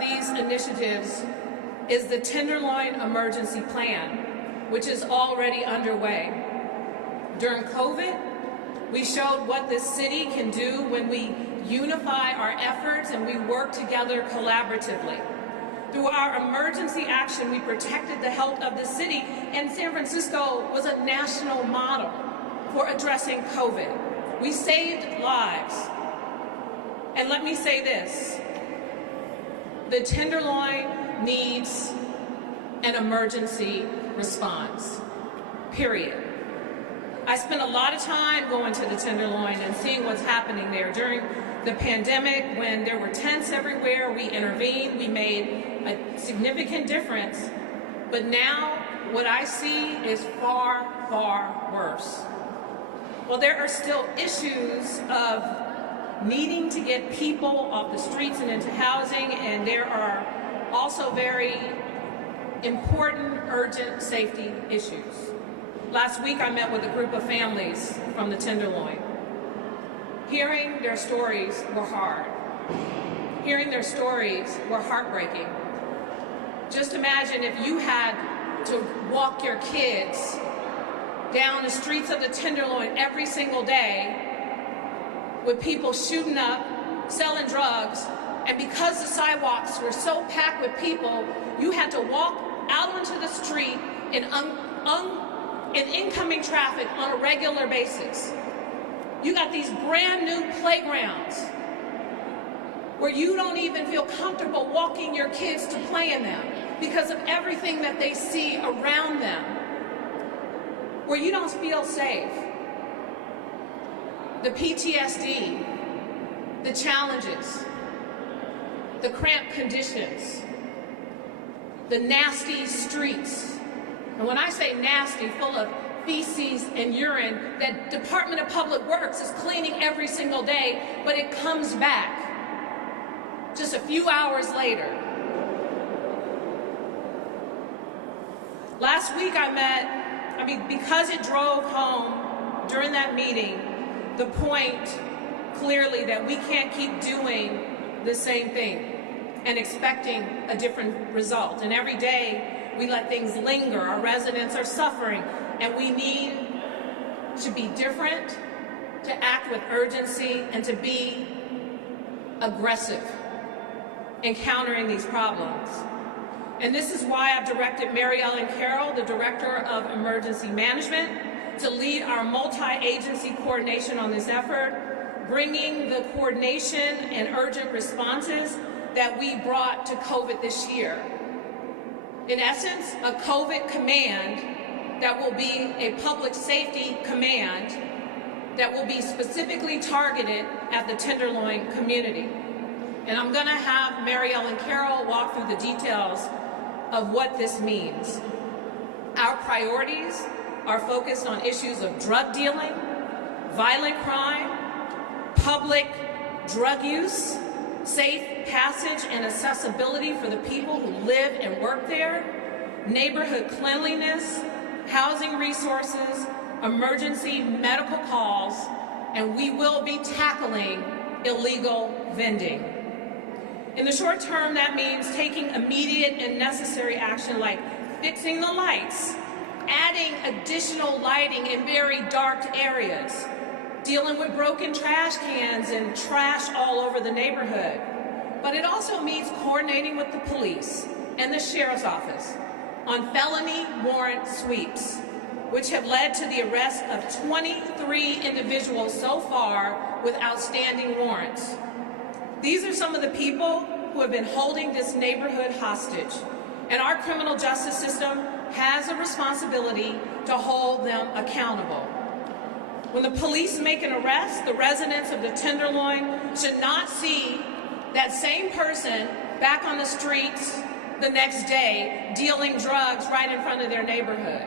these initiatives is the Tenderloin Emergency Plan, which is already underway. During COVID, we showed what this city can do when we unify our efforts and we work together collaboratively. Through our emergency action, we protected the health of the city, and San Francisco was a national model for addressing COVID. We saved lives. And let me say this, the Tenderloin needs an emergency response, period. I spent a lot of time going to the Tenderloin and seeing what's happening there. During the pandemic, when there were tents everywhere, we intervened, we made a significant difference. But now, what I see is far, far worse. Well, there are still issues of needing to get people off the streets and into housing, and there are also very important, urgent safety issues. Last week, I met with a group of families from the Tenderloin. Hearing their stories were hard. Hearing their stories were heartbreaking. Just imagine if you had to walk your kids down the streets of the Tenderloin every single day with people shooting up, selling drugs, and because the sidewalks were so packed with people, you had to walk out onto the street in incoming traffic on a regular basis. You got these brand new playgrounds where you don't even feel comfortable walking your kids to play in them because of everything that they see around them, where you don't feel safe. The PTSD, the challenges, the cramped conditions, the nasty streets. And when I say nasty, full of feces and urine that Department of Public Works is cleaning every single day, but it comes back just a few hours later. Last week because it drove home during that meeting the point clearly that we can't keep doing the same thing and expecting a different result. And every day we let things linger. Our residents are suffering, and we need to be different, to act with urgency, and to be aggressive in countering these problems. And this is why I've directed Mary Ellen Carroll, the Director of Emergency Management, to lead our multi-agency coordination on this effort, bringing the coordination and urgent responses that we brought to COVID this year. In essence, a COVID command that will be a public safety command that will be specifically targeted at the Tenderloin community. And I'm gonna have Mary Ellen Carroll walk through the details of what this means. Our priorities are focused on issues of drug dealing, violent crime, public drug use, safe passage and accessibility for the people who live and work there, neighborhood cleanliness, housing resources, emergency medical calls, and we will be tackling illegal vending. In the short term, that means taking immediate and necessary action like fixing the lights, adding additional lighting in very dark areas, dealing with broken trash cans and trash all over the neighborhood. But it also means coordinating with the police and the sheriff's office on felony warrant sweeps, which have led to the arrest of 23 individuals so far with outstanding warrants. These are some of the people who have been holding this neighborhood hostage, and our criminal justice system has a responsibility to hold them accountable. When the police make an arrest, the residents of the Tenderloin should not see that same person back on the streets the next day dealing drugs right in front of their neighborhood.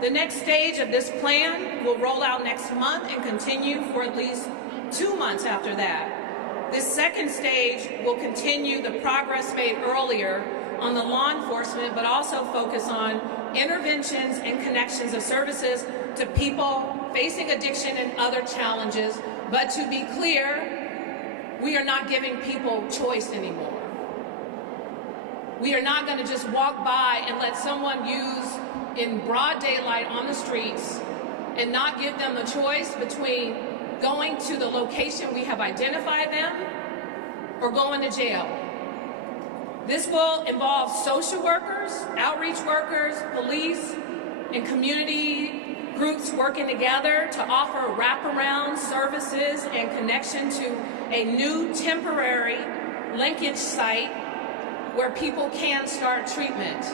The next stage of this plan will roll out next month and continue for at least 2 months after that. This second stage will continue the progress made earlier on the law enforcement, but also focus on interventions and connections of services to people facing addiction and other challenges. But to be clear, we are not giving people choice anymore. We are not going to just walk by and let someone use in broad daylight on the streets and not give them the choice between going to the location we have identified them or going to jail. This will involve social workers, outreach workers, police, and community groups working together to offer wraparound services and connection to a new temporary linkage site where people can start treatment,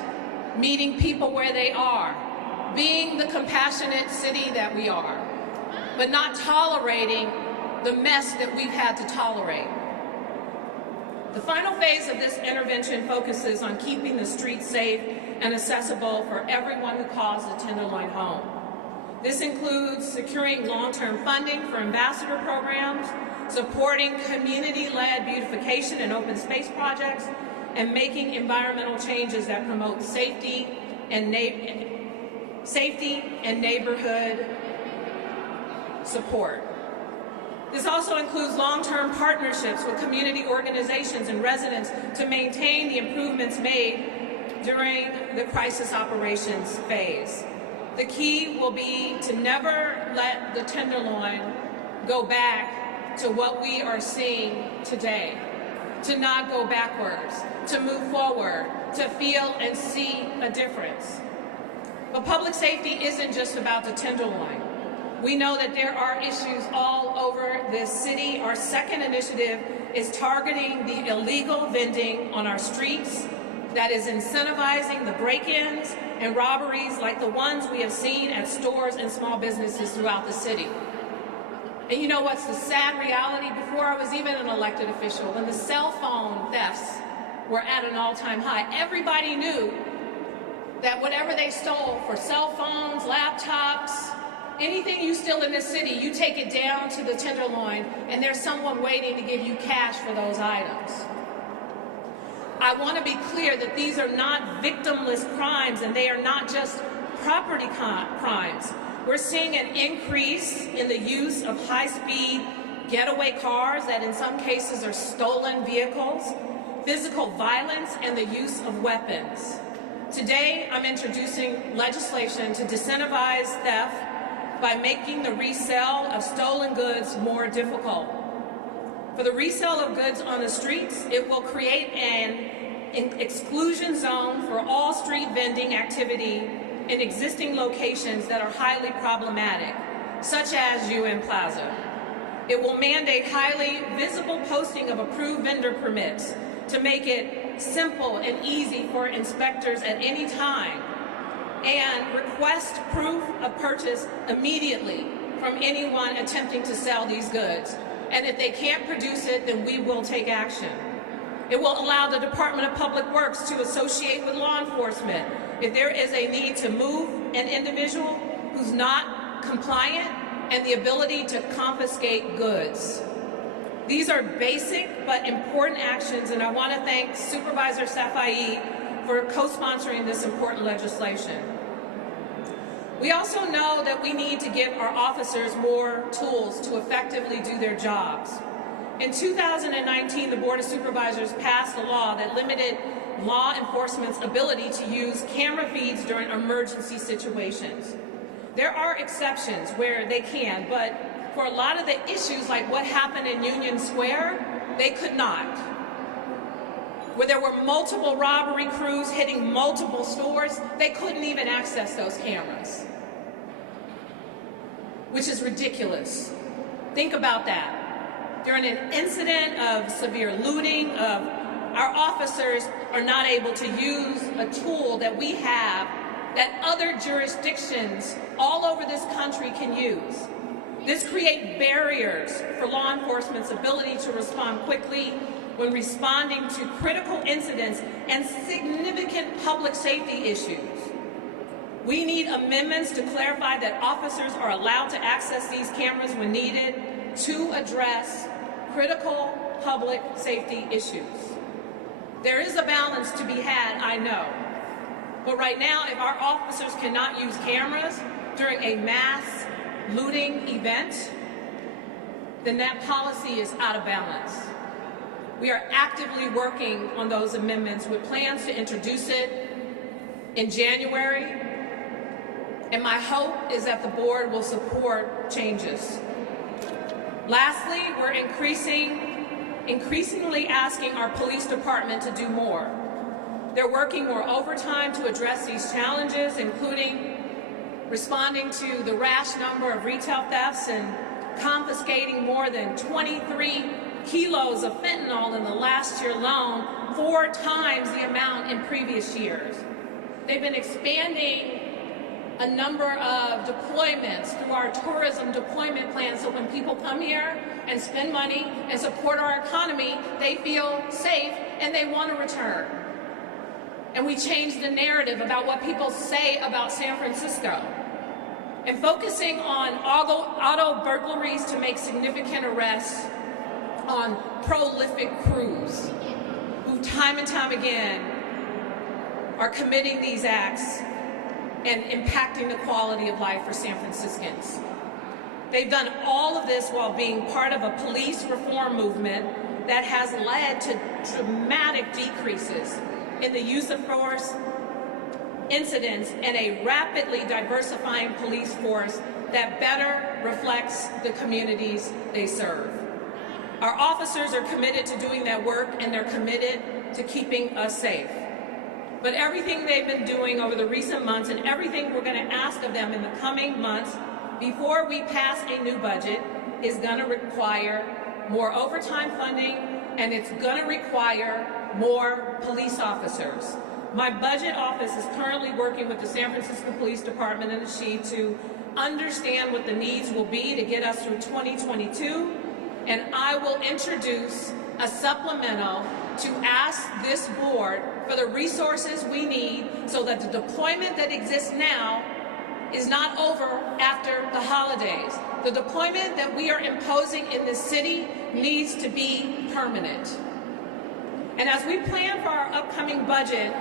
meeting people where they are, being the compassionate city that we are, but not tolerating the mess that we've had to tolerate. The final phase of this intervention focuses on keeping the streets safe and accessible for everyone who calls the Tenderloin home. This includes securing long-term funding for ambassador programs, supporting community-led beautification and open space projects, and making environmental changes that promote safety and neighborhood support. This also includes long-term partnerships with community organizations and residents to maintain the improvements made during the crisis operations phase. The key will be to never let the Tenderloin go back to what we are seeing today, to not go backwards, to move forward, to feel and see a difference. But public safety isn't just about the Tenderloin. We know that there are issues all over this city. Our second initiative is targeting the illegal vending on our streets that is incentivizing the break-ins and robberies like the ones we have seen at stores and small businesses throughout the city. And you know what's the sad reality? Before I was even an elected official, when the cell phone thefts were at an all-time high, everybody knew that whatever they stole for cell phones, laptops, anything you steal in this city, you take it down to the Tenderloin, and there's someone waiting to give you cash for those items. I want to be clear that these are not victimless crimes, and they are not just property crimes. We're seeing an increase in the use of high-speed getaway cars that in some cases are stolen vehicles, physical violence, and the use of weapons. Today, I'm introducing legislation to disincentivize theft by making the resale of stolen goods more difficult. For the resale of goods on the streets, it will create an exclusion zone for all street vending activity in existing locations that are highly problematic, such as UN Plaza. It will mandate highly visible posting of approved vendor permits to make it simple and easy for inspectors at any time, and request proof of purchase immediately from anyone attempting to sell these goods. And if they can't produce it, then we will take action. It will allow the Department of Public Works to associate with law enforcement if there is a need to move an individual who's not compliant, and the ability to confiscate goods. These are basic but important actions, and I want to thank Supervisor Safai for co-sponsoring this important legislation. We also know that we need to give our officers more tools to effectively do their jobs. In 2019, the Board of Supervisors passed a law that limited law enforcement's ability to use camera feeds during emergency situations. There are exceptions where they can, but for a lot of the issues like what happened in Union Square, they could not. Where there were multiple robbery crews hitting multiple stores, they couldn't even access those cameras, which is ridiculous. Think about that. During an incident of severe looting, our officers are not able to use a tool that we have that other jurisdictions all over this country can use. This creates barriers for law enforcement's ability to respond quickly when responding to critical incidents and significant public safety issues. We need amendments to clarify that officers are allowed to access these cameras when needed to address critical public safety issues. There is a balance to be had, I know. But right now, if our officers cannot use cameras during a mass looting event, then that policy is out of balance. We are actively working on those amendments with plans to introduce it in January, and my hope is that the board will support changes. Lastly, we're increasingly asking our police department to do more. They're working more overtime to address these challenges, including responding to the rash number of retail thefts and confiscating more than 23 kilos of fentanyl in the last year alone, 4 times the amount in previous years. They've been expanding a number of deployments through our tourism deployment plan, so when people come here and spend money and support our economy, they feel safe and they want to return. And we changed the narrative about what people say about San Francisco. And focusing on auto burglaries to make significant arrests on prolific crews who time and time again are committing these acts and impacting the quality of life for San Franciscans. They've done all of this while being part of a police reform movement that has led to dramatic decreases in the use of force, incidents, and a rapidly diversifying police force that better reflects the communities they serve. Our officers are committed to doing that work, and they're committed to keeping us safe. But everything they've been doing over the recent months and everything we're going to ask of them in the coming months before we pass a new budget is going to require more overtime funding, and it's going to require more police officers. My budget office is currently working with the San Francisco Police Department and the chief to understand what the needs will be to get us through 2022, and I will introduce a supplemental to ask this board for the resources we need so that the deployment that exists now is not over after the holidays. The deployment that we are imposing in this city needs to be permanent. And as we plan for our upcoming budget,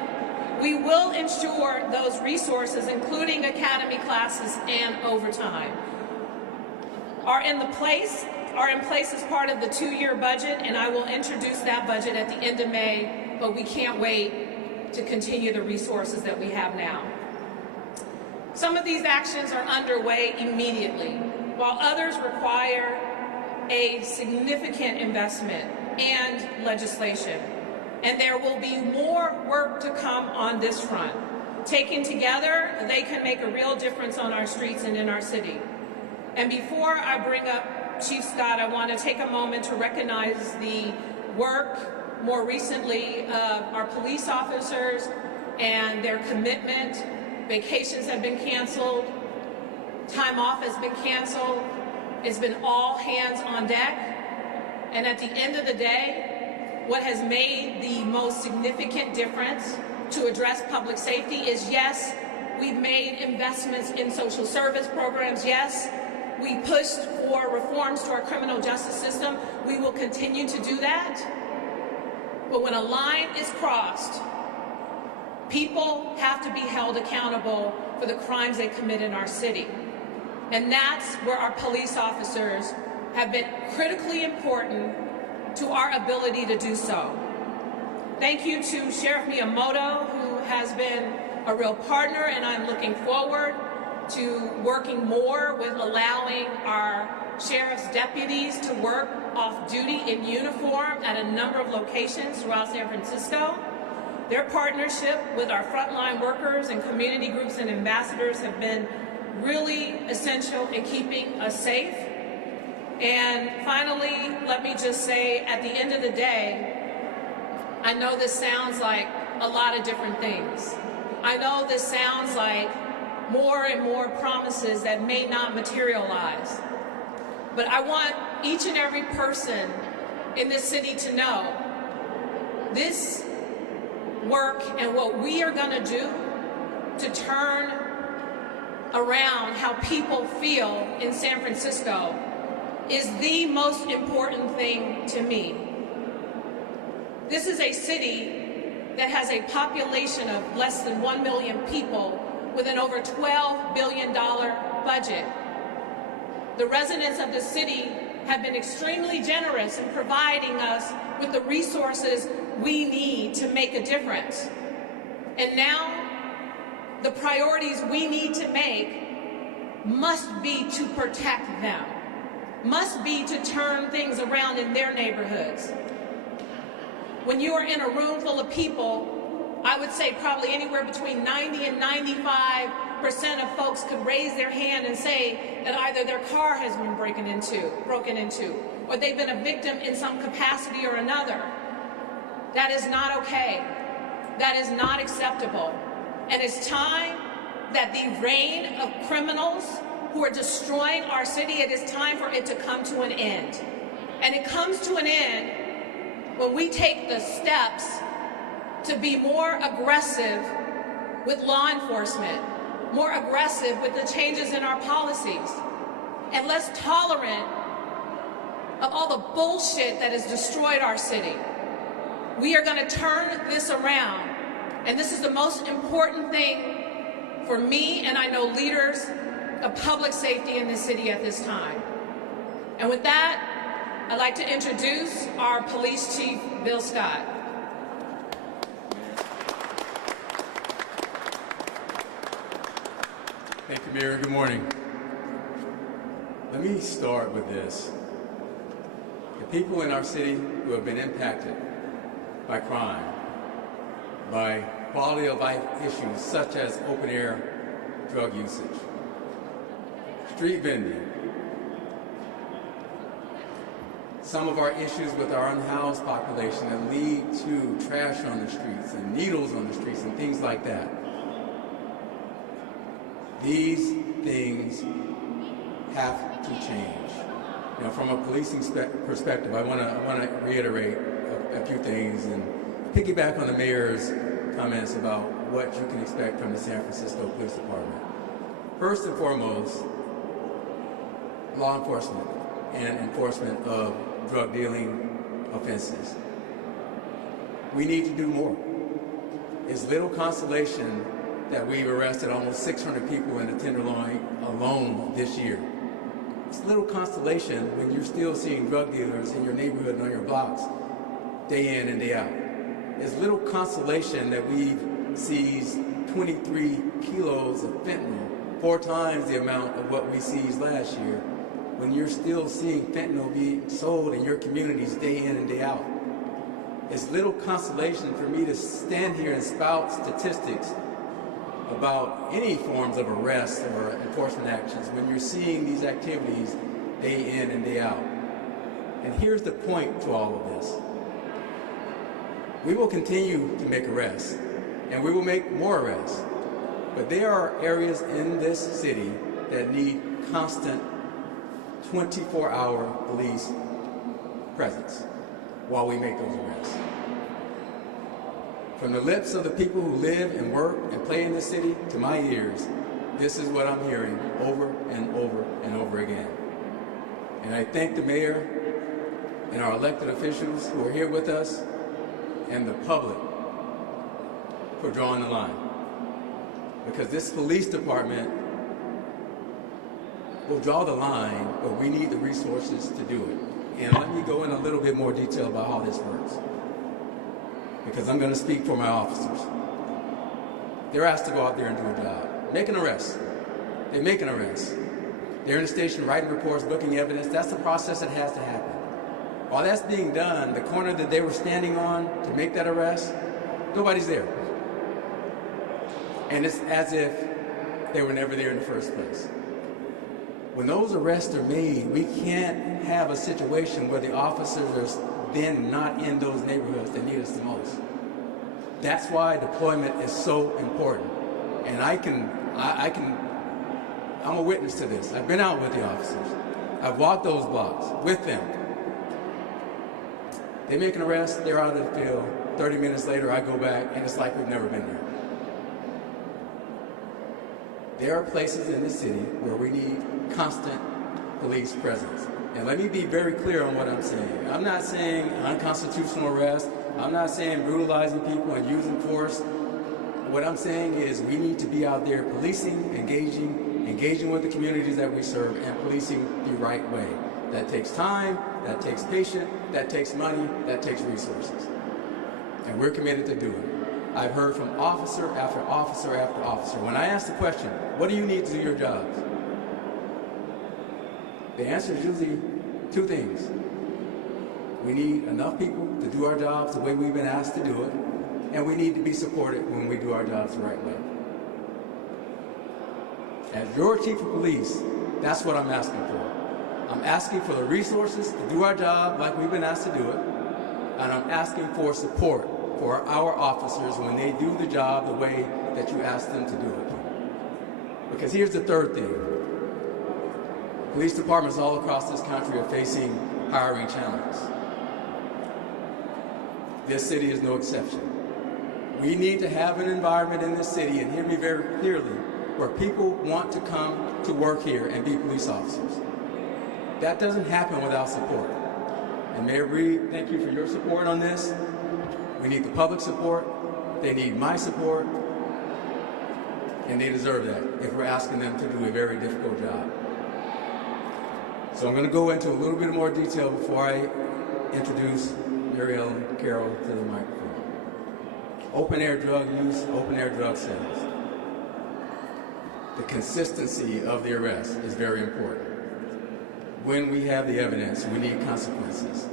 we will ensure those resources, including academy classes and overtime, are in place as part of the 2-year budget, and I will introduce that budget at the end of May, but we can't wait to continue the resources that we have now. Some of these actions are underway immediately, while others require a significant investment and legislation. And there will be more work to come on this front. Taken together, they can make a real difference on our streets and in our city. And before I bring up Chief Scott, I want to take a moment to recognize the work more recently of our police officers and their commitment. Vacations have been canceled, time off has been canceled, it's been all hands on deck. And at the end of the day, what has made the most significant difference to address public safety is, yes, we've made investments in social service programs, yes, we pushed for reforms to our criminal justice system. We will continue to do that. But when a line is crossed, people have to be held accountable for the crimes they commit in our city. And that's where our police officers have been critically important to our ability to do so. Thank you to Sheriff Miyamoto, who has been a real partner, and I'm looking forward to working more with allowing our sheriff's deputies to work off-duty in uniform at a number of locations throughout San Francisco. Their partnership with our frontline workers and community groups and ambassadors have been really essential in keeping us safe. And finally, let me just say, at the end of the day, I know this sounds like a lot of different things. I know this sounds like more and more promises that may not materialize. But I want each and every person in this city to know this work and what we are going to do to turn around how people feel in San Francisco is the most important thing to me. This is a city that has a population of less than 1 million people with an over $12 billion budget. The residents of the city have been extremely generous in providing us with the resources we need to make a difference. And now, the priorities we need to make must be to protect them, must be to turn things around in their neighborhoods. When you are in a room full of people, I would say probably anywhere between 90 and 95% of folks could raise their hand and say that either their car has been broken into, or they've been a victim in some capacity or another. That is not okay. That is not acceptable. And it's time that the reign of criminals who are destroying our city, it is time for it to come to an end. And it comes to an end when we take the steps to be more aggressive with law enforcement, more aggressive with the changes in our policies, and less tolerant of all the bullshit that has destroyed our city. We are going to turn this around, and this is the most important thing for me, and I know leaders of public safety in this city at this time. And with that, I'd like to introduce our Police Chief, Bill Scott. Thank you, Mayor. Good morning. Let me start with this. The people in our city who have been impacted by crime, by quality of life issues such as open-air drug usage, street vending, some of our issues with our unhoused population that lead to trash on the streets and needles on the streets and things like that. These things have to change. You know, from a policing perspective, I want to reiterate a few things and piggyback on the mayor's comments about what you can expect from the San Francisco Police Department. First and foremost, law enforcement and enforcement of drug dealing offenses. We need to do more. It's little consolation that we've arrested almost 600 people in the Tenderloin alone this year. It's little consolation when you're still seeing drug dealers in your neighborhood and on your blocks day in and day out. It's little consolation that we've seized 23 kilos of fentanyl, 4 times the amount of what we seized last year, when you're still seeing fentanyl being sold in your communities day in and day out. It's little consolation for me to stand here and spout statistics about any forms of arrest or enforcement actions when you're seeing these activities day in and day out. And here's the point to all of this. We will continue to make arrests, and we will make more arrests, but there are areas in this city that need constant 24-hour police presence while we make those arrests. From the lips of the people who live and work and play in this city to my ears, this is what I'm hearing over and over and over again. And I thank the mayor and our elected officials who are here with us and the public for drawing the line. Because this police department will draw the line, but we need the resources to do it. And let me go in a little bit more detail about how this works, because I'm going to speak for my officers. They're asked to go out there and do a job. Make an arrest. They make an arrest. They're in the station writing reports, booking evidence. That's the process that has to happen. While that's being done, the corner that they were standing on to make that arrest, nobody's there. And it's as if they were never there in the first place. When those arrests are made, we can't have a situation where the officers are then not in those neighborhoods that need us the most. That's why deployment is so important. And I'm a witness to this. I've been out with the officers. I've walked those blocks with them. They make an arrest, they're out of the field. 30 minutes later, I go back, and it's like we've never been there. There are places in the city where we need constant police presence. And let me be very clear on what I'm saying. I'm not saying unconstitutional arrest. I'm not saying brutalizing people and using force. What I'm saying is we need to be out there policing, engaging with the communities that we serve, and policing the right way. That takes time, that takes patience, that takes money, that takes resources. And we're committed to doing it. I've heard from officer after officer after officer. When I ask the question, what do you need to do your jobs? The answer is usually two things. We need enough people to do our jobs the way we've been asked to do it, and we need to be supported when we do our jobs the right way. As your chief of police, that's what I'm asking for. I'm asking for the resources to do our job like we've been asked to do it, and I'm asking for support for our officers when they do the job the way that you ask them to do it. Because here's the third thing. Police departments all across this country are facing hiring challenges. This city is no exception. We need to have an environment in this city, and hear me very clearly, where people want to come to work here and be police officers. That doesn't happen without support. And Mayor Reed, thank you for your support on this. We need the public support, they need my support, and they deserve that if we're asking them to do a very difficult job. So I'm going to go into a little bit more detail before I introduce Mary Ellen Carroll to the microphone. Open-air drug use, open-air drug sales. The consistency of the arrest is very important. When we have the evidence, we need consequences.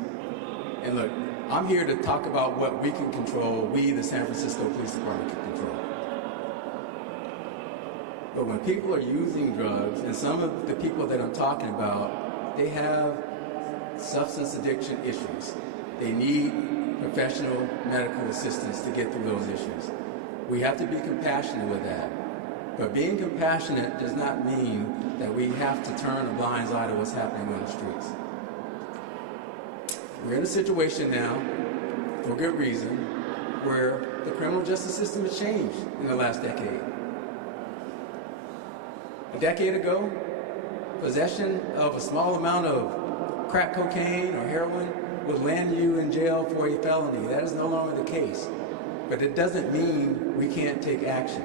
And look, I'm here to talk about what we can control, we, the San Francisco Police Department, can control. But when people are using drugs, and some of the people that I'm talking about, they have substance addiction issues. They need professional medical assistance to get through those issues. We have to be compassionate with that. But being compassionate does not mean that we have to turn a blind eye to what's happening on the streets. We're in a situation now, for good reason, where the criminal justice system has changed in the last decade. A decade ago, possession of a small amount of crack cocaine or heroin would land you in jail for a felony. That is no longer the case. But it doesn't mean we can't take action.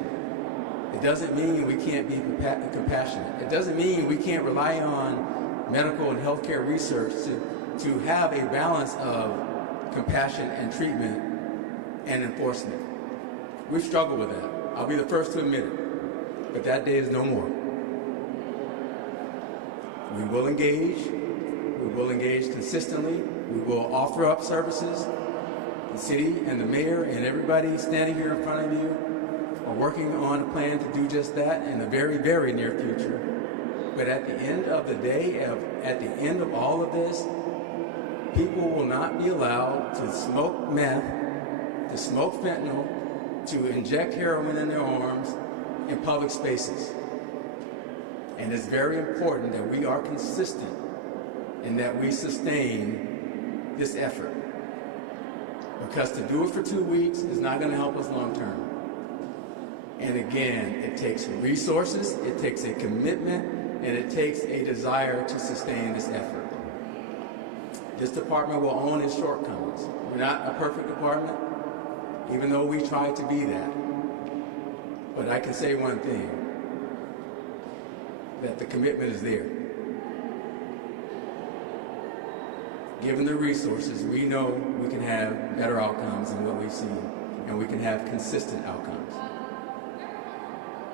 It doesn't mean we can't be compassionate. It doesn't mean we can't rely on medical and healthcare research to have a balance of compassion and treatment and enforcement. We've struggled with that. I'll be the first to admit it. But that day is no more. We will engage. We will engage consistently. We will offer up services. The city and the mayor and everybody standing here in front of you are working on a plan to do just that in the very, very near future. But at the end of the day, at the end of all of this, people will not be allowed to smoke meth, to smoke fentanyl, to inject heroin in their arms in public spaces. And it's very important that we are consistent and that we sustain this effort. Because to do it for 2 weeks is not going to help us long term. And again, it takes resources, it takes a commitment, and it takes a desire to sustain this effort. This department will own its shortcomings. We're not a perfect department, even though we try to be that. But I can say one thing, that the commitment is there. Given the resources, we know we can have better outcomes than what we've seen, and we can have consistent outcomes.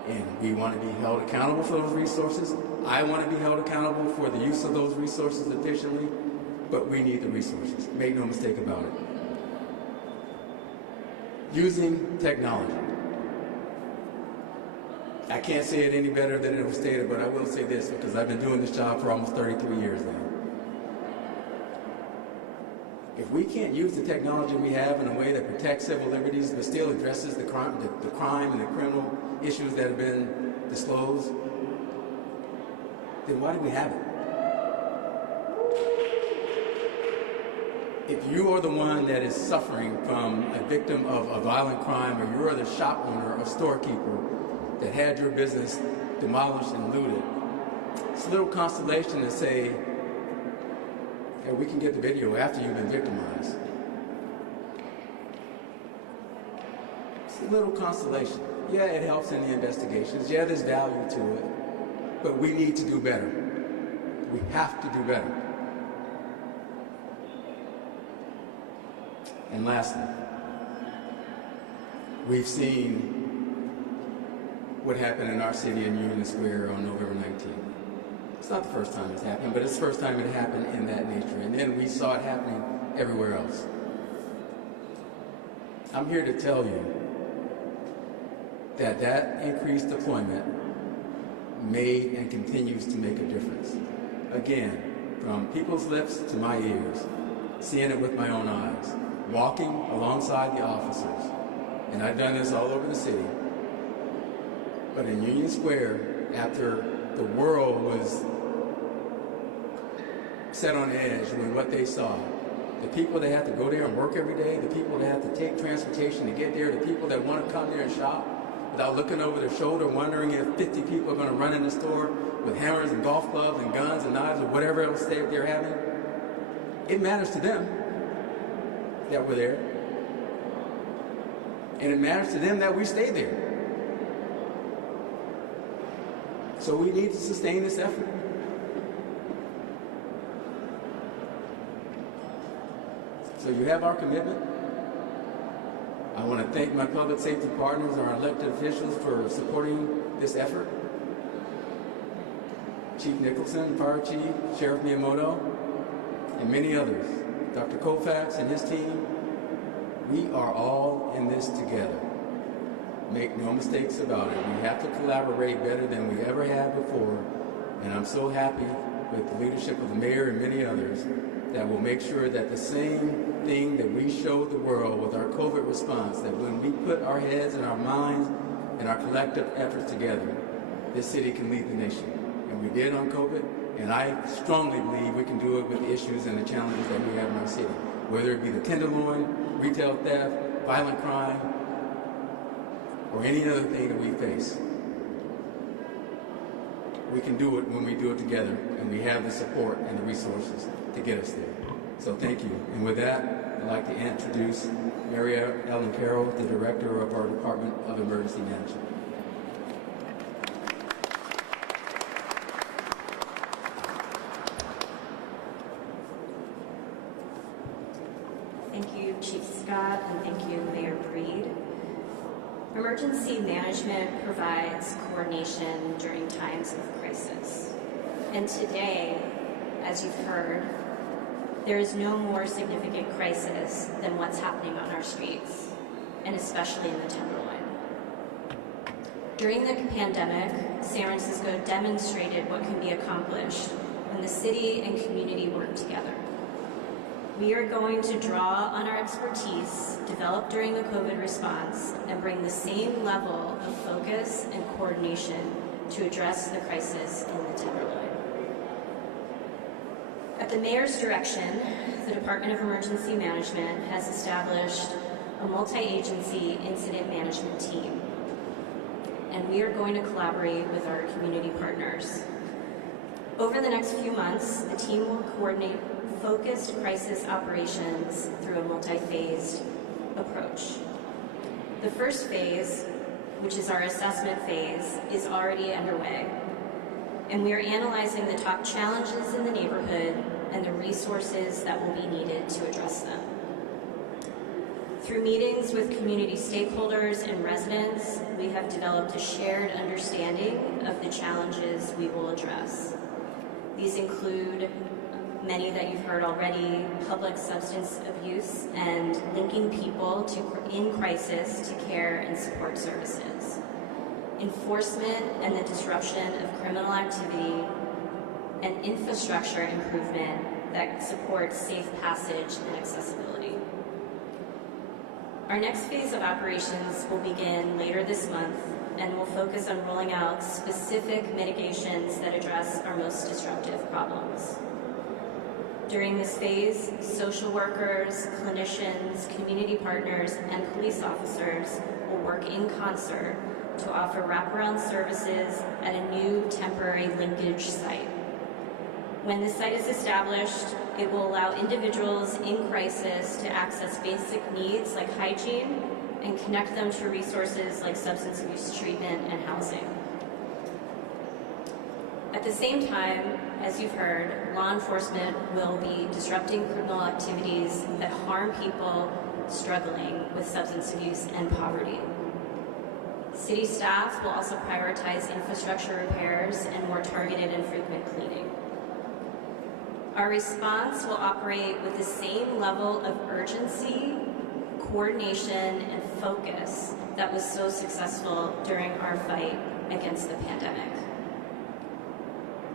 And we want to be held accountable for those resources. I want to be held accountable for the use of those resources efficiently, but we need the resources. Make no mistake about it. Using technology. I can't say it any better than it was stated, but I will say this because I've been doing this job for almost 33 years now. If we can't use the technology we have in a way that protects civil liberties but still addresses the crime and the criminal issues that have been disclosed, then why do we have it? If you are the one that is suffering from a victim of a violent crime, or you are the shop owner or storekeeper that had your business demolished and looted, it's a little consolation to say, hey, we can get the video after you've been victimized. It's a little consolation. Yeah, it helps in the investigations. Yeah, there's value to it. But we need to do better. We have to do better. And lastly, we've seen what happened in our city in Union Square on November 19th. It's not the first time it's happened, but it's the first time it happened in that nature. And then we saw it happening everywhere else. I'm here to tell you that that increased deployment made and continues to make a difference. Again, from people's lips to my ears, seeing it with my own eyes, walking alongside the officers. And I've done this all over the city. But in Union Square, after the world was set on edge with what they saw, the people that have to go there and work every day, the people that have to take transportation to get there, the people that want to come there and shop without looking over their shoulder, wondering if 50 people are going to run in the store with hammers and golf clubs and guns and knives or whatever else they're having. It matters to them that we're there. And it matters to them that we stay there. So we need to sustain this effort. So you have our commitment. I want to thank my public safety partners and our elected officials for supporting this effort. Chief Nicholson, Fire Chief, Sheriff Miyamoto, and many others. Dr. Koufax and his team, we are all in this together. Make no mistakes about it. We have to collaborate better than we ever have before, and I'm so happy with the leadership of the mayor and many others that will make sure that the same thing that we showed the world with our COVID response, that when we put our heads and our minds and our collective efforts together, this city can lead the nation. And we did on COVID, and I strongly believe we can do it with the issues and the challenges that we have in our city, whether it be the tenderloin, retail theft, violent crime, or any other thing that we face. We can do it when we do it together, and we have the support and the resources to get us there. So thank you. And with that, I'd like to introduce Mary Ellen Carroll, the Director of our Department of Emergency Management. Thank you, Chief Scott, and thank you, Mayor Breed. Emergency management provides coordination during times of crisis. And today, as you've heard, there is no more significant crisis than what's happening on our streets, and especially in the Tenderloin. During the pandemic, San Francisco demonstrated what can be accomplished when the city and community work together. We are going to draw on our expertise developed during the COVID response and bring the same level of focus and coordination to address the crisis in the Tenderloin. At the mayor's direction, the Department of Emergency Management has established a multi-agency incident management team, and we are going to collaborate with our community partners. Over the next few months, the team will coordinate focused crisis operations through a multi-phased approach. The first phase, which is our assessment phase, is already underway, and we are analyzing the top challenges in the neighborhood and the resources that will be needed to address them. Through meetings with community stakeholders and residents, we have developed a shared understanding of the challenges we will address. These include many that you've heard already: public substance abuse and linking people in crisis to care and support services, enforcement and the disruption of criminal activity, and infrastructure improvement that supports safe passage and accessibility. Our next phase of operations will begin later this month and will focus on rolling out specific mitigations that address our most disruptive problems. During this phase, social workers, clinicians, community partners, and police officers will work in concert to offer wraparound services at a new temporary linkage site. When the site is established, it will allow individuals in crisis to access basic needs like hygiene and connect them to resources like substance abuse treatment and housing. At the same time, as you've heard, law enforcement will be disrupting criminal activities that harm people struggling with substance abuse and poverty. City staff will also prioritize infrastructure repairs and more targeted and frequent cleaning. Our response will operate with the same level of urgency, coordination, and focus that was so successful during our fight against the pandemic.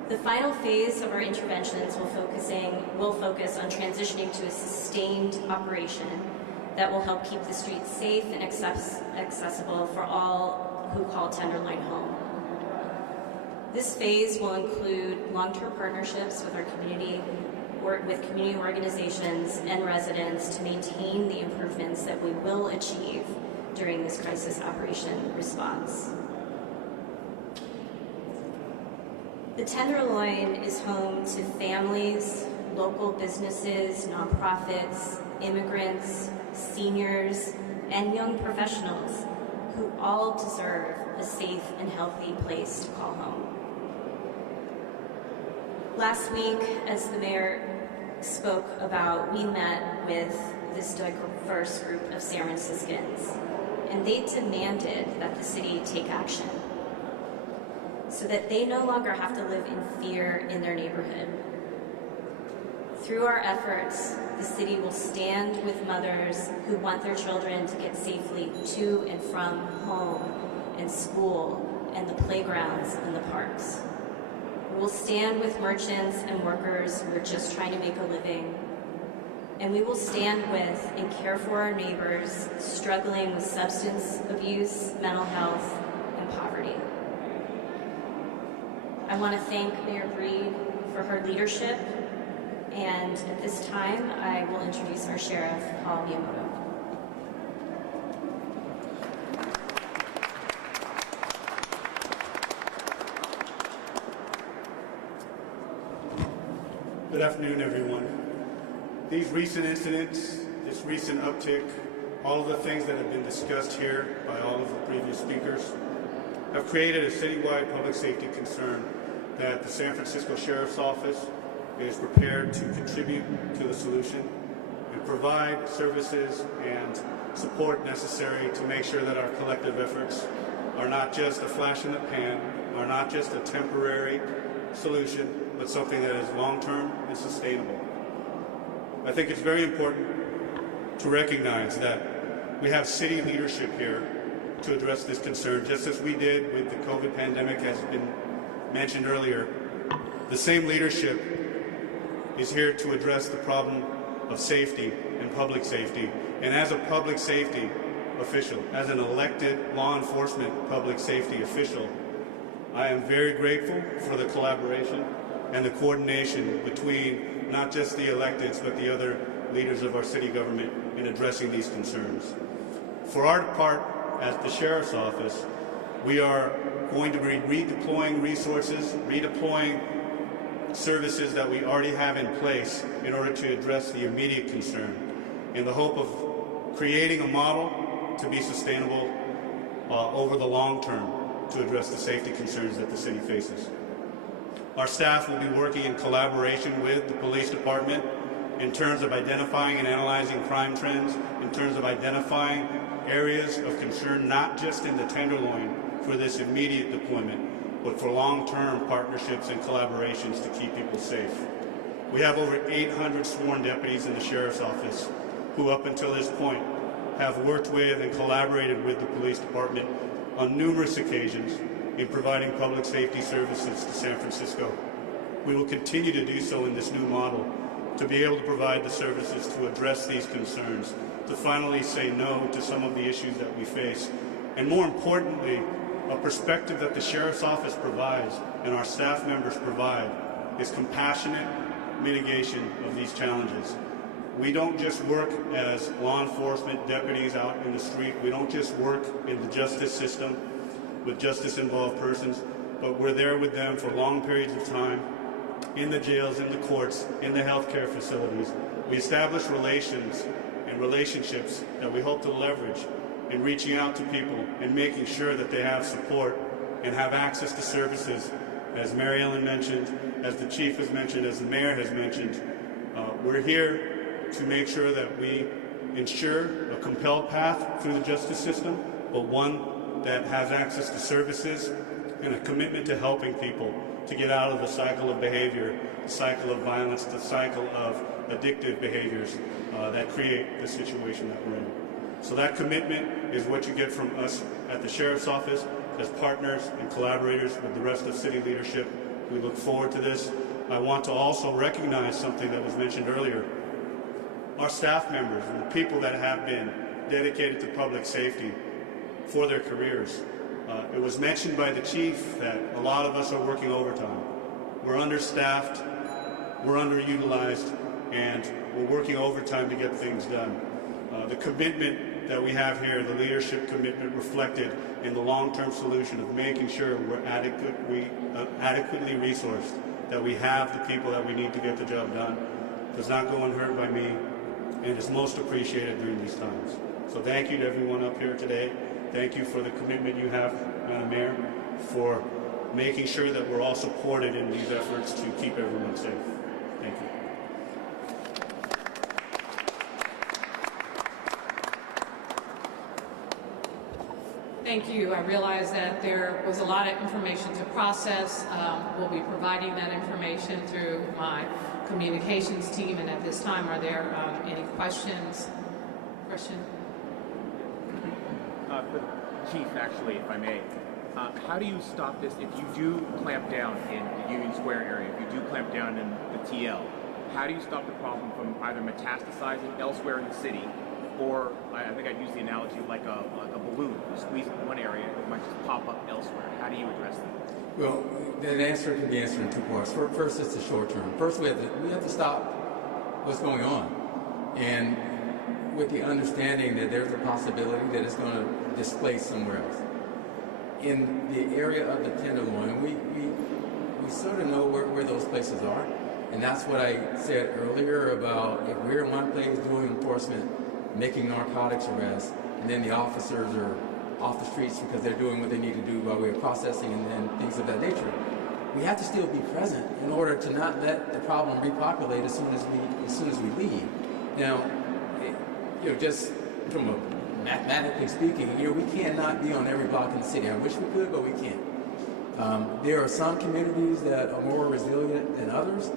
The final phase of our interventions will focus on transitioning to a sustained operation that will help keep the streets safe and accessible for all who call Tenderloin home. This phase will include long-term partnerships with our community organizations and residents to maintain the improvements that we will achieve during this crisis operation response. The Tenderloin is home to families, local businesses, nonprofits, immigrants, seniors, and young professionals who all deserve a safe and healthy place to call home. Last week, as the mayor spoke about, we met with this diverse group of San Franciscans, and they demanded that the city take action so that they no longer have to live in fear in their neighborhood. Through our efforts, the city will stand with mothers who want their children to get safely to and from home and school and the playgrounds and the parks. We will stand with merchants and workers who are just trying to make a living. And we will stand with and care for our neighbors struggling with substance abuse, mental health, and poverty. I want to thank Mayor Breed for her leadership, and at this time, I will introduce our Sheriff, Paul Miyamoto. Good afternoon, everyone. These recent incidents, this recent uptick, all of the things that have been discussed here by all of the previous speakers have created a citywide public safety concern that the San Francisco Sheriff's Office is prepared to contribute to the solution and provide services and support necessary to make sure that our collective efforts are not just a flash in the pan, are not just a temporary solution, but something that is long-term and sustainable. I think it's very important to recognize that we have city leadership here to address this concern, just as we did with the COVID pandemic, as has been mentioned earlier. The same leadership is here to address the problem of safety and public safety. And as a public safety official, as an elected law enforcement public safety official, I am very grateful for the collaboration and the coordination between not just the electeds, but the other leaders of our city government in addressing these concerns. For our part, at the Sheriff's Office, we are going to be redeploying resources, redeploying services that we already have in place in order to address the immediate concern, in the hope of creating a model to be sustainable over the long term to address the safety concerns that the city faces. Our staff will be working in collaboration with the police department in terms of identifying and analyzing crime trends, in terms of identifying areas of concern, not just in the Tenderloin for this immediate deployment, but for long-term partnerships and collaborations to keep people safe. We have over 800 sworn deputies in the Sheriff's Office who, up until this point, have worked with and collaborated with the police department on numerous occasions in providing public safety services to San Francisco. We will continue to do so in this new model to be able to provide the services to address these concerns, to finally say no to some of the issues that we face, and more importantly, a perspective that the Sheriff's Office provides and our staff members provide is compassionate mitigation of these challenges. We don't just work as law enforcement deputies out in the street. We don't just work in the justice system with justice-involved persons, but we're there with them for long periods of time, in the jails, in the courts, in the healthcare facilities. We establish relations and relationships that we hope to leverage in reaching out to people and making sure that they have support and have access to services. As Mary Ellen mentioned, as the chief has mentioned, as the mayor has mentioned, we're here to make sure that we ensure a compelled path through the justice system, but one that has access to services and a commitment to helping people to get out of the cycle of behavior, the cycle of violence, the cycle of addictive behaviors that create the situation that we're in. So that commitment is what you get from us at the Sheriff's Office as partners and collaborators with the rest of city leadership. We look forward to this. I want to also recognize something that was mentioned earlier. Our staff members and the people that have been dedicated to public safety for their careers. It was mentioned by the chief that a lot of us are working overtime. We're understaffed, we're underutilized, and we're working overtime to get things done. The commitment that we have here, the leadership commitment reflected in the long-term solution of making sure we're adequately resourced, that we have the people that we need to get the job done, does not go unheard by me, and is most appreciated during these times. So thank you to everyone up here today. Thank you for the commitment you have, Madam Mayor, for making sure that we're all supported in these efforts to keep everyone safe. Thank you. Thank you. I realize that there was a lot of information to process. We'll be providing that information through my communications team, and at this time, are there any questions? For the chief, actually, if I may, how do you stop this if you do clamp down in the Union Square area, if you do clamp down in the TL? How do you stop the problem from either metastasizing elsewhere in the city, or I think I'd use the analogy like a balloon. You squeeze it in one area, it might just pop up elsewhere. How do you address that? Well, the answer can be answered in two parts. First, it's the short term. First, we have to stop what's going on, and with the understanding that there's a possibility that it's going to displace somewhere else. In the area of the Tenderloin, we sort of know where those places are, and that's what I said earlier about if we're in one place doing enforcement, making narcotics arrests, and then the officers are off the streets because they're doing what they need to do by way of processing and things of that nature. We have to still be present in order to not let the problem repopulate as soon as we leave. Now, just from a mathematically speaking, we cannot be on every block in the city. I wish we could, but we can't. There are some communities that are more resilient than others,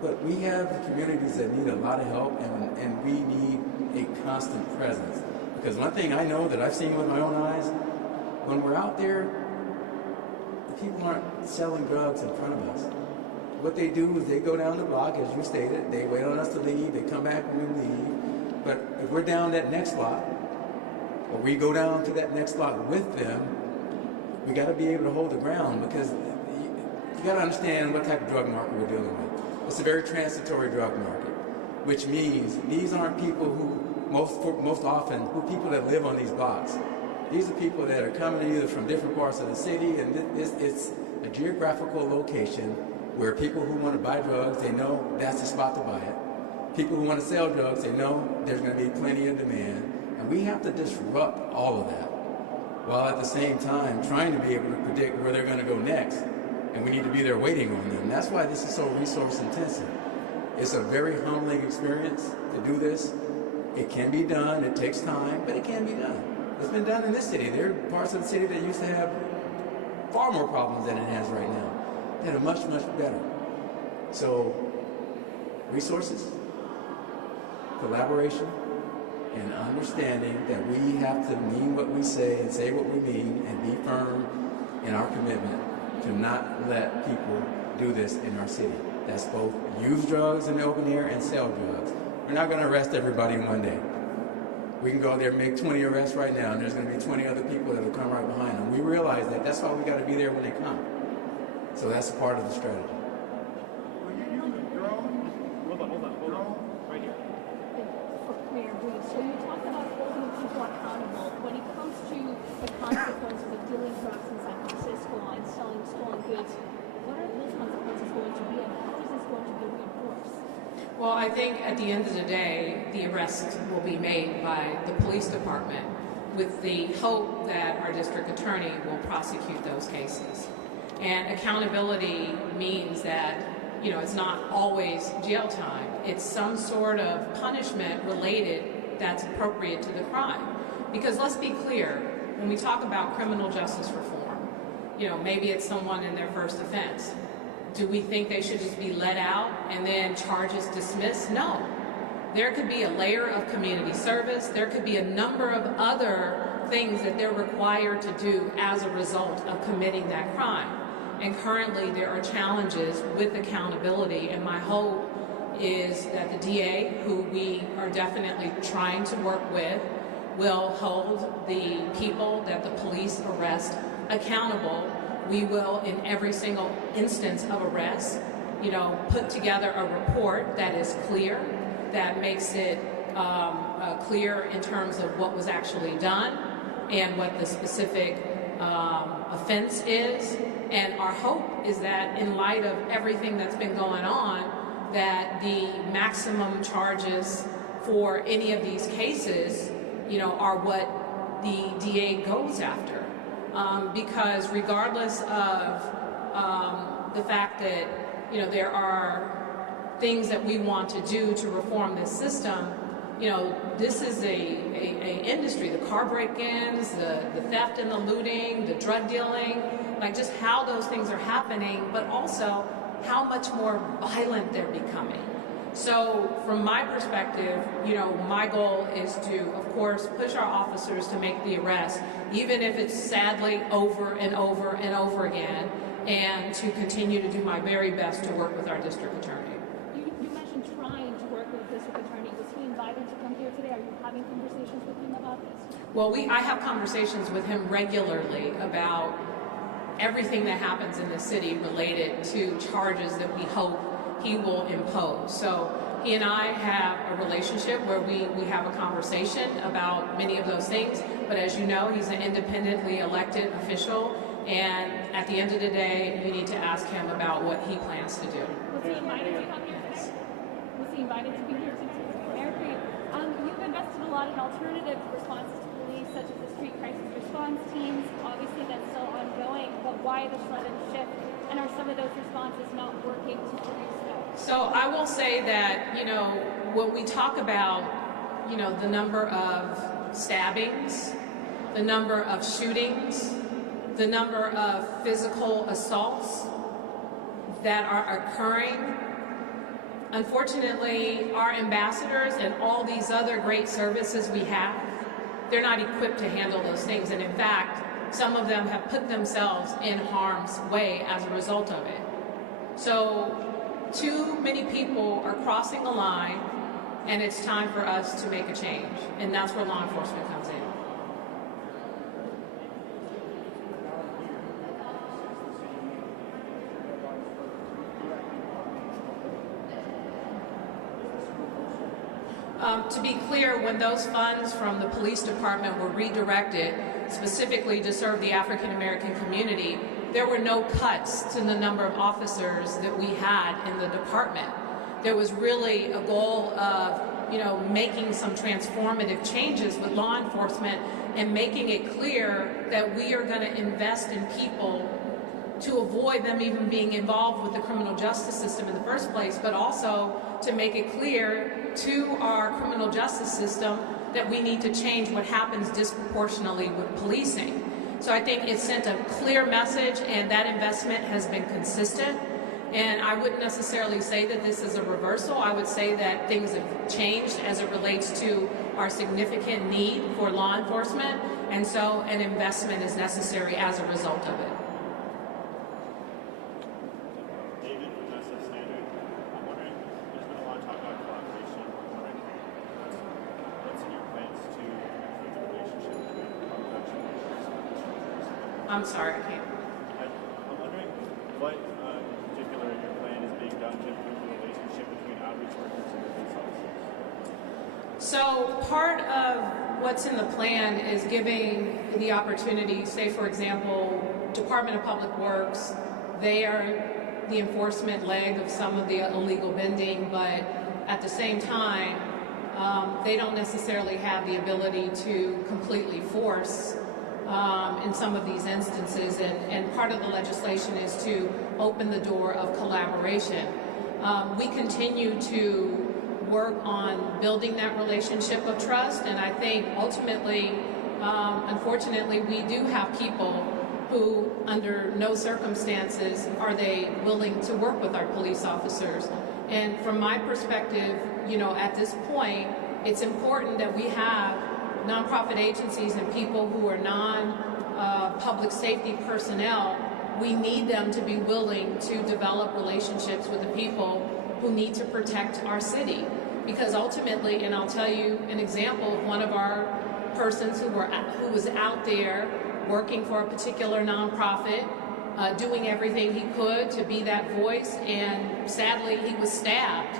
but we have communities that need a lot of help, and we need a constant presence. Because one thing I know that I've seen with my own eyes, when we're out there, the people aren't selling drugs in front of us. What they do is they go down the block, as you stated, they wait on us to leave, they come back when we leave. But if we're down that next block, or we go down to that next block with them, we got to be able to hold the ground, because you got to understand what type of drug market we're dealing with. It's a very transitory drug market, which means these aren't people who, most often, people that live on these blocks. These are people that are coming either from different parts of the city, and it's a geographical location where people who want to buy drugs, they know that's the spot to buy it. People who want to sell drugs, they know there's going to be plenty of demand, and we have to disrupt all of that, while at the same time trying to be able to predict where they're going to go next, and we need to be there waiting on them. That's why this is so resource intensive. It's a very humbling experience to do this. It can be done, it takes time, but it can be done. It's been done in this city. There are parts of the city that used to have far more problems than it has right now, that are much, much better. So, resources, collaboration, and understanding that we have to mean what we say and say what we mean, and be firm in our commitment to not let people do this in our city. That's both use drugs in the open air and sell drugs. We're not going to arrest everybody in one day. We can go there and make 20 arrests right now, and there's going to be 20 other people that will come right behind them. We realize that. That's why we got to be there when they come. So that's part of the strategy. Hold on. Right here. Mayor Reed, so you talked about holding people accountable. When it comes to the consequences of dealing drugs in San Francisco and selling stolen goods, what are those consequences going to be, and how is this going to be reinforced? Well, I think at the end of the day, the arrest will be made by the police department, with the hope that our district attorney will prosecute those cases. And accountability means that, it's not always jail time. It's some sort of punishment related that's appropriate to the crime. Because let's be clear, when we talk about criminal justice reform, you know, maybe it's someone in their first offense. Do we think they should just be let out and then charges dismissed? No. There could be a layer of community service. There could be a number of other things that they're required to do as a result of committing that crime. And currently there are challenges with accountability, and my hope is that the DA, who we are definitely trying to work with, will hold the people that the police arrest accountable. We will, in every single instance of arrest, you know, put together a report that is clear, that makes it clear in terms of what was actually done and what the specific offense is. And our hope is that in light of everything that's been going on, that the maximum charges for any of these cases, you know, are what the DA goes after. Because regardless of the fact that, you know, there are things that we want to do to reform this system, you know, this is a industry, the car break-ins, the theft and the looting, the drug dealing, like just how those things are happening, but also how much more violent they're becoming. So from my perspective, you know, my goal is to, of course, push our officers to make the arrest, even if it's sadly over and over and over again, and to continue to do my very best to work with our district attorney. You mentioned trying to work with the district attorney. Was he invited to come here today? Are you having conversations with him about this? Well, I have conversations with him regularly about everything that happens in the city related to charges that we hope he will impose. So he and I have a relationship where we have a conversation about many of those things, but as you know, he's an independently elected official, and at the end of the day, you need to ask him about what he plans to do. Was he invited to come here today? Was he invited to be here today? Mayor Creed, you've invested a lot in alternative responses to police, such as the street crisis response teams. Obviously, that's still ongoing, but why the sudden shift? And are some of those responses not working to produce that? So I will say that, you know, when we talk about, you know, the number of stabbings, the number of shootings, the number of physical assaults that are occurring, unfortunately, our ambassadors and all these other great services we have, they're not equipped to handle those things. And in fact, some of them have put themselves in harm's way as a result of it. So too many people are crossing the line, and it's time for us to make a change. And that's where law enforcement comes in. To be clear, when those funds from the police department were redirected specifically to serve the African American community, there were no cuts to the number of officers that we had in the department. There was really a goal of, you know, making some transformative changes with law enforcement and making it clear that we are going to invest in people to avoid them even being involved with the criminal justice system in the first place, but also to make it clear to our criminal justice system that we need to change what happens disproportionately with policing. So I think it sent a clear message, and that investment has been consistent. And I wouldn't necessarily say that this is a reversal. I would say that things have changed as it relates to our significant need for law enforcement, and so an investment is necessary as a result of it. I'm sorry, I can't. I'm wondering what in particular in your plan is being done to improve the relationship between outreach workers and police officers? So part of what's in the plan is giving the opportunity, say for example, Department of Public Works, they are the enforcement leg of some of the illegal vending, but at the same time, they don't necessarily have the ability to completely force in some of these instances, and part of the legislation is to open the door of collaboration. We continue to work on building that relationship of trust. And I think ultimately, unfortunately, we do have people who, under no circumstances, are they willing to work with our police officers. And from my perspective, at this point, it's important that we have nonprofit agencies and people who are non-public safety personnel. We need them to be willing to develop relationships with the people who need to protect our city. Because ultimately, and I'll tell you an example of one of our persons who was out there working for a particular nonprofit, doing everything he could to be that voice, and sadly he was stabbed.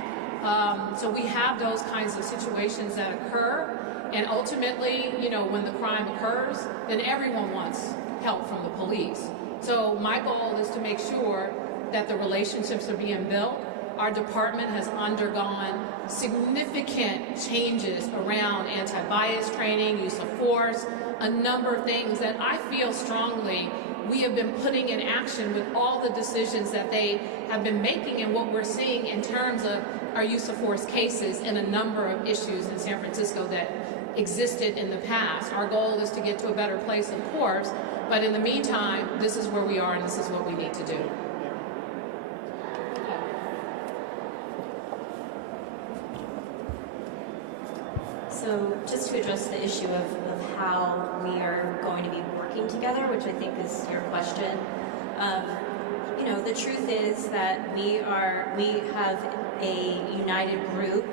So we have those kinds of situations that occur, and ultimately, when the crime occurs, then everyone wants help from the police. So my goal is to make sure that the relationships are being built. Our department has undergone significant changes around anti-bias training, use of force, a number of things that I feel strongly we have been putting in action with all the decisions that they have been making, and what we're seeing in terms of our use of force cases and a number of issues in San Francisco that existed in the past. Our goal is to get to a better place, of course, but in the meantime, this is where we are and this is what we need to do. So just to address the issue of how we are going to be working together, which I think is your question, the truth is that we have a united group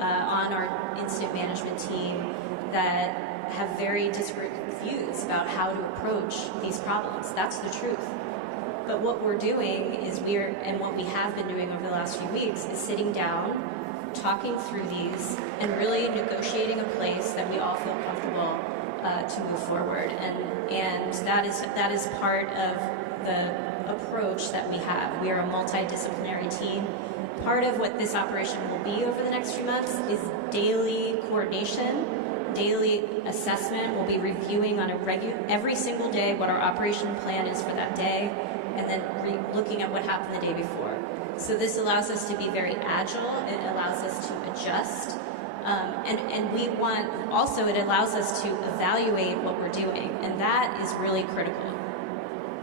on our incident management team that have very disparate views about how to approach these problems. That's the truth. But what we're doing is and what we have been doing over the last few weeks is sitting down, talking through these, and really negotiating a place that we all feel comfortable to move forward. And that is part of the approach that we have. We are a multidisciplinary team. Part of what this operation will be over the next few months is daily coordination, daily assessment. We'll be reviewing on every single day what our operation plan is for that day, and then looking at what happened the day before. So this allows us to be very agile. It allows us to adjust. And we want, also it allows us to evaluate what we're doing. And that is really critical.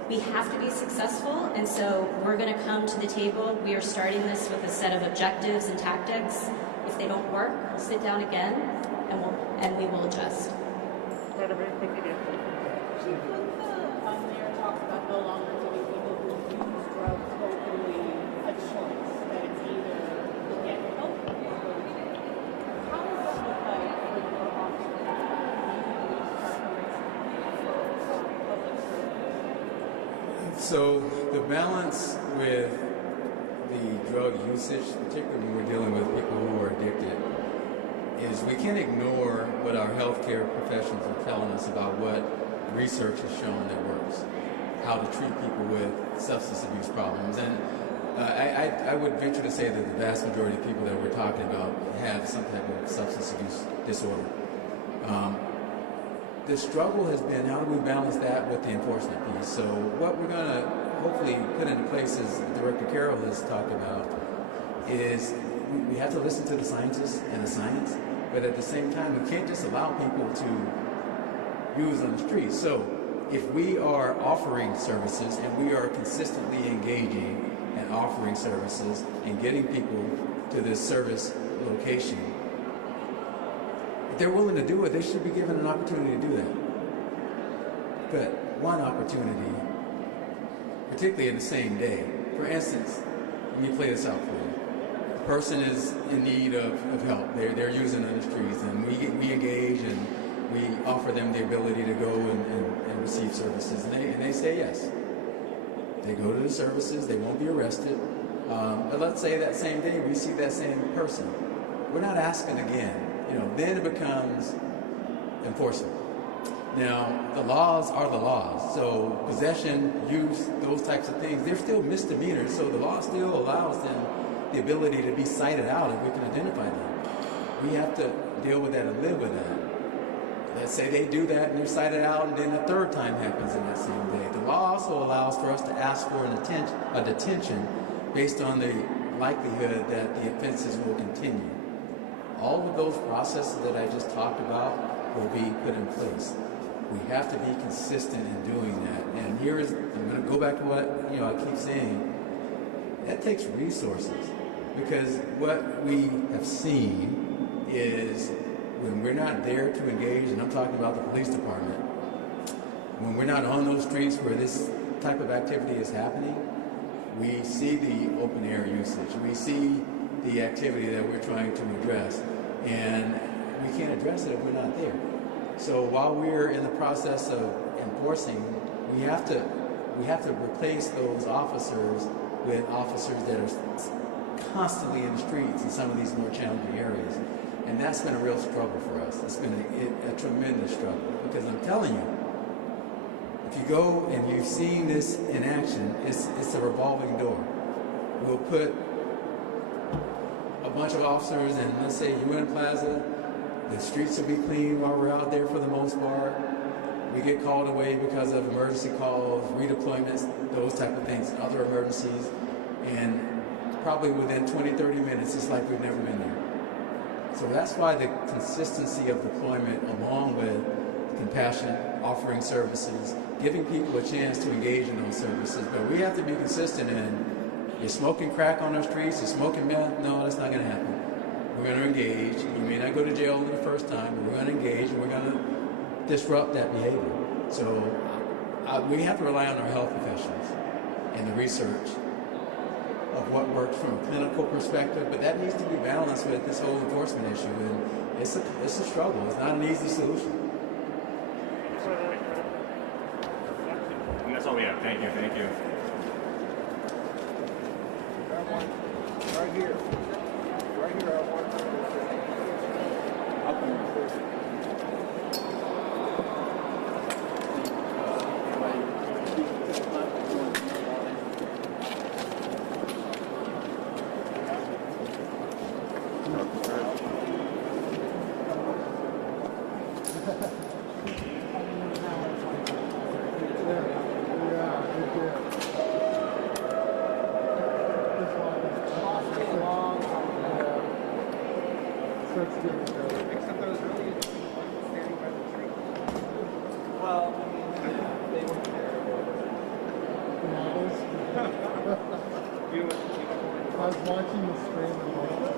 We have to be successful. And so we're going to come to the table. We are starting this with a set of objectives and tactics. If they don't work, we'll sit down again and we will adjust. When the mayor talks about no longer giving people who use drugs openly a choice, that it's either get help or go to jail. How does that look like for your office for public service? So the balance with the drug usage, particularly when we're dealing with people who are addicted, is we can't ignore what our healthcare professionals are telling us about what research has shown that works, how to treat people with substance abuse problems. And I would venture to say that the vast majority of people that we're talking about have some type of substance abuse disorder. The struggle has been, how do we balance that with the enforcement piece? So what we're going to hopefully put into place, as Director Carroll has talked about, is we have to listen to the scientists and the science, but at the same time, we can't just allow people to use on the street. So if we are offering services and we are consistently engaging and offering services and getting people to this service location, if they're willing to do it, they should be given an opportunity to do that. But one opportunity, particularly in the same day. For instance, let me play this out for you. A person is in need of help. They're using on the streets, and we engage and we offer them the ability to go and receive services, and they say yes. They go to the services, they won't be arrested. But let's say that same day we see that same person. We're not asking again. Then it becomes enforcement. Now, the laws are the laws. So possession, use, those types of things, they're still misdemeanors. So the law still allows them the ability to be cited out if we can identify them. We have to deal with that and live with that. Let's say they do that and they're cited out, and then a third time happens in that same day. The law also allows for us to ask for a detention based on the likelihood that the offenses will continue. all of those processes that I just talked about will be put in place. We have to be consistent in doing that. And I'm going to go back to what I keep saying. That takes resources, because what we have seen is when we're not there to engage, and I'm talking about the police department, when we're not on those streets where this type of activity is happening, we see the open air usage. We see the activity that we're trying to address, and we can't address it if we're not there. So while we're in the process of enforcing, we have to replace those officers with officers that are constantly in the streets in some of these more challenging areas. And that's been a real struggle for us. It's been a tremendous struggle, because I'm telling you, if you go and you've seen this in action, it's a revolving door. We'll put a bunch of officers in, let's say, UN Plaza. The streets will be clean while we're out there for the most part. We get called away because of emergency calls, redeployments, those type of things, other emergencies. And probably within 20, 30 minutes, it's like we've never been there. So that's why the consistency of deployment, along with compassion, offering services, giving people a chance to engage in those services. But we have to be consistent in, you're smoking crack on the streets, you're smoking meth, no, that's not going to happen. We're going to engage. You may not go to jail the first time, but we're going to engage, and we're going to disrupt that behavior. So we have to rely on our health professionals and the research of what works from a clinical perspective, but that needs to be balanced with this whole enforcement issue, and it's a struggle. It's not an easy solution. And that's all we have. Thank you. Right here, I want Well, they weren't there. I was watching the stream.